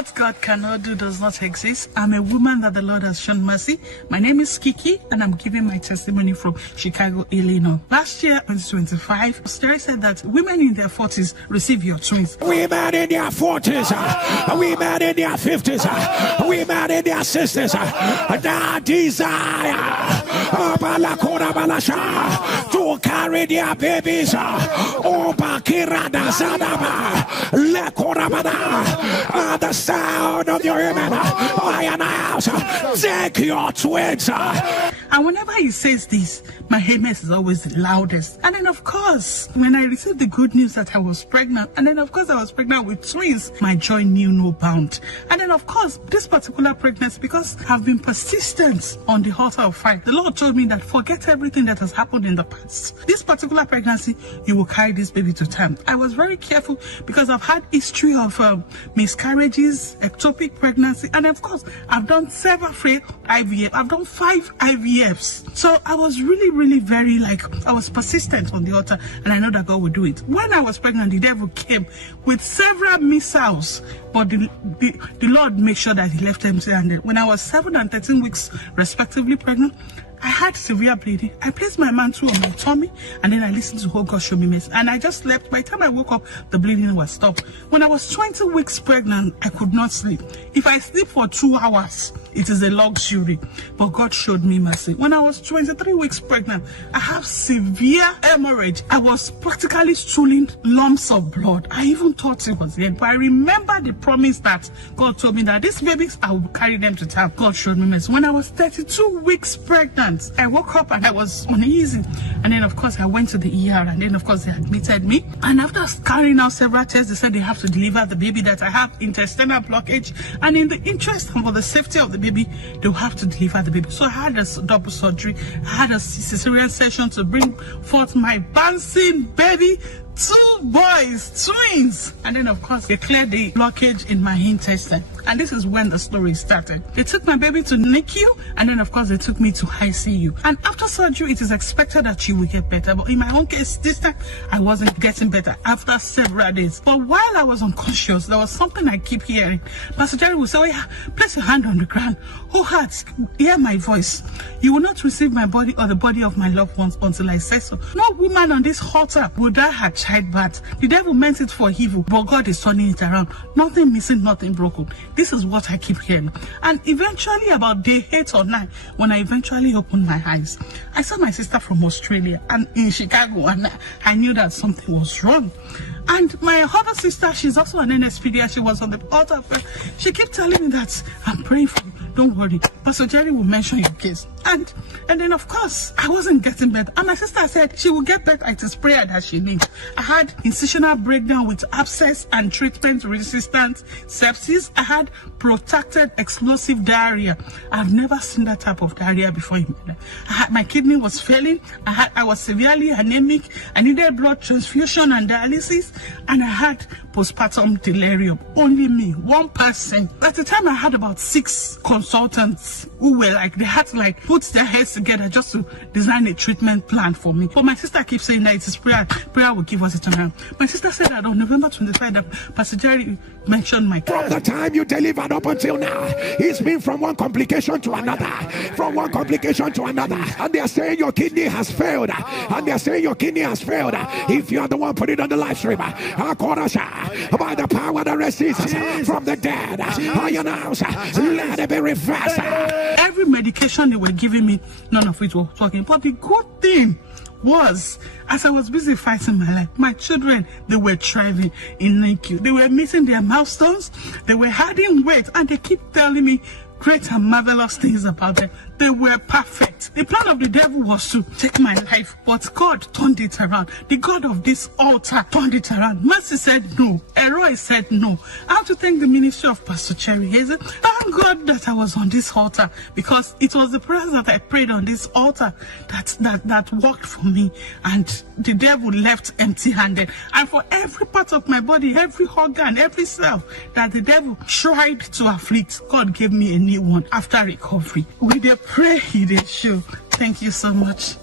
What God cannot do does not exist. I'm a woman that the Lord has shown mercy. My name is Kiki, and I'm giving my testimony from Chicago, Illinois. Last year, 2025, Jerry said that women in their 40s receive your twins. Women in their 40s, women in their 50s, women in their 60s, that desire to carry their babies. The sound of your women, I announce, take your twins. And whenever he says this, my happiness is always the loudest. And then, of course, when I received the good news that I was pregnant, and then, of course, I was pregnant with twins, my joy knew no bound. And then, of course, this particular pregnancy, because I've been persistent on the altar of fire, the Lord told me that forget everything that has happened in the past. This particular pregnancy, you will carry this baby to term. I was very careful because I've had history of miscarriages, ectopic pregnancy, and of course, I've done several IVF. I've done 5 IVFs. So I was really very I was persistent on the altar, and I know that God will do it. When I was pregnant, the devil came with several missiles, but the Lord made sure that he left empty-handed. When I was 7 and 13 weeks respectively pregnant, I had severe bleeding. I placed my mantle on my tummy, and then I listened to whole God show me mercy. And I just slept. By the time I woke up, the bleeding was stopped. When I was 20 weeks pregnant, I could not sleep. If I sleep for 2 hours, it is a luxury. But God showed me mercy. When I was 23 weeks pregnant, I have severe hemorrhage. I was practically stooling lumps of blood. I even thought it was the end. But I remember the promise that God told me that these babies, I will carry them to term. God showed me mercy. When I was 32 weeks pregnant, I woke up and I was uneasy. And then, of course, I went to the ER, and then, of course, they admitted me. And after carrying out several tests, they said they have to deliver the baby, that I have intestinal blockage. And in the interest and for the safety of the baby, they'll have to deliver the baby. So I had a double surgery. I had a cesarean session to bring forth my bouncing baby. 2 boys, twins. And then, of course, they cleared the blockage in my intestine. And this is when the story started. They took my baby to NICU, and then, of course, they took me to ICU. And after surgery, it is expected that she will get better. But in my own case, this time, I wasn't getting better after several days. But while I was unconscious, there was something I keep hearing. Pastor Jerry will say, oh yeah, place your hand on the ground. Who hearts, hear my voice. You will not receive my body or the body of my loved ones until I say so. No woman on this altar will die her childbirth. The devil meant it for evil, but God is turning it around. Nothing missing, nothing broken. This is what I keep hearing. And eventually, about day 8 or 9, when I eventually opened my eyes, I saw my sister from Australia and in Chicago, and I knew that something was wrong. And my other sister, she's also an Nsppd, and she was on the altar. She kept telling me that I'm praying for you. Don't worry, Pastor Jerry will mention your case. And then, of course, I wasn't getting better. And my sister said she will get better. It is prayer that she needs. I had incisional breakdown with abscess and treatment-resistant sepsis. I had protracted explosive diarrhea. I've never seen that type of diarrhea before in my life. My kidney was failing. I was severely anemic. I needed blood transfusion and dialysis. And I had postpartum delirium. Only me, one person. At the time, I had about 6 consultants who were they had to put their heads together just to design a treatment plan for me. But my sister keeps saying that it is prayer. Prayer will give us it turnaround. My sister said that on November 25th, that Pastor Jerry mentioned my case. From the time you delivered up until now, it's been from one complication to another, from one complication to another. And they're saying your kidney has failed. And they're saying your kidney has failed. If you are the one put it on the live stream, by the power that raises from the dead, I announce, let it be reversed. Every medication they were giving me, none of it was working. But the good thing was, as I was busy fighting my life, my children, they were thriving in NICU. They were meeting their milestones. They were adding weight, and they keep telling me great and marvelous things about them. They were perfect. The plan of the devil was to take my life, but God turned it around. The God of this altar turned it around. Mercy said no. El-roi said no. I have to thank the ministry of Pastor Cherry. Thank God that I was on this altar, because it was the prayers that I prayed on this altar that worked for me, and the devil left empty-handed. And for every part of my body, every organ, every cell that the devil tried to afflict, God gave me a new one after recovery. We did pray, he did show. Thank you so much.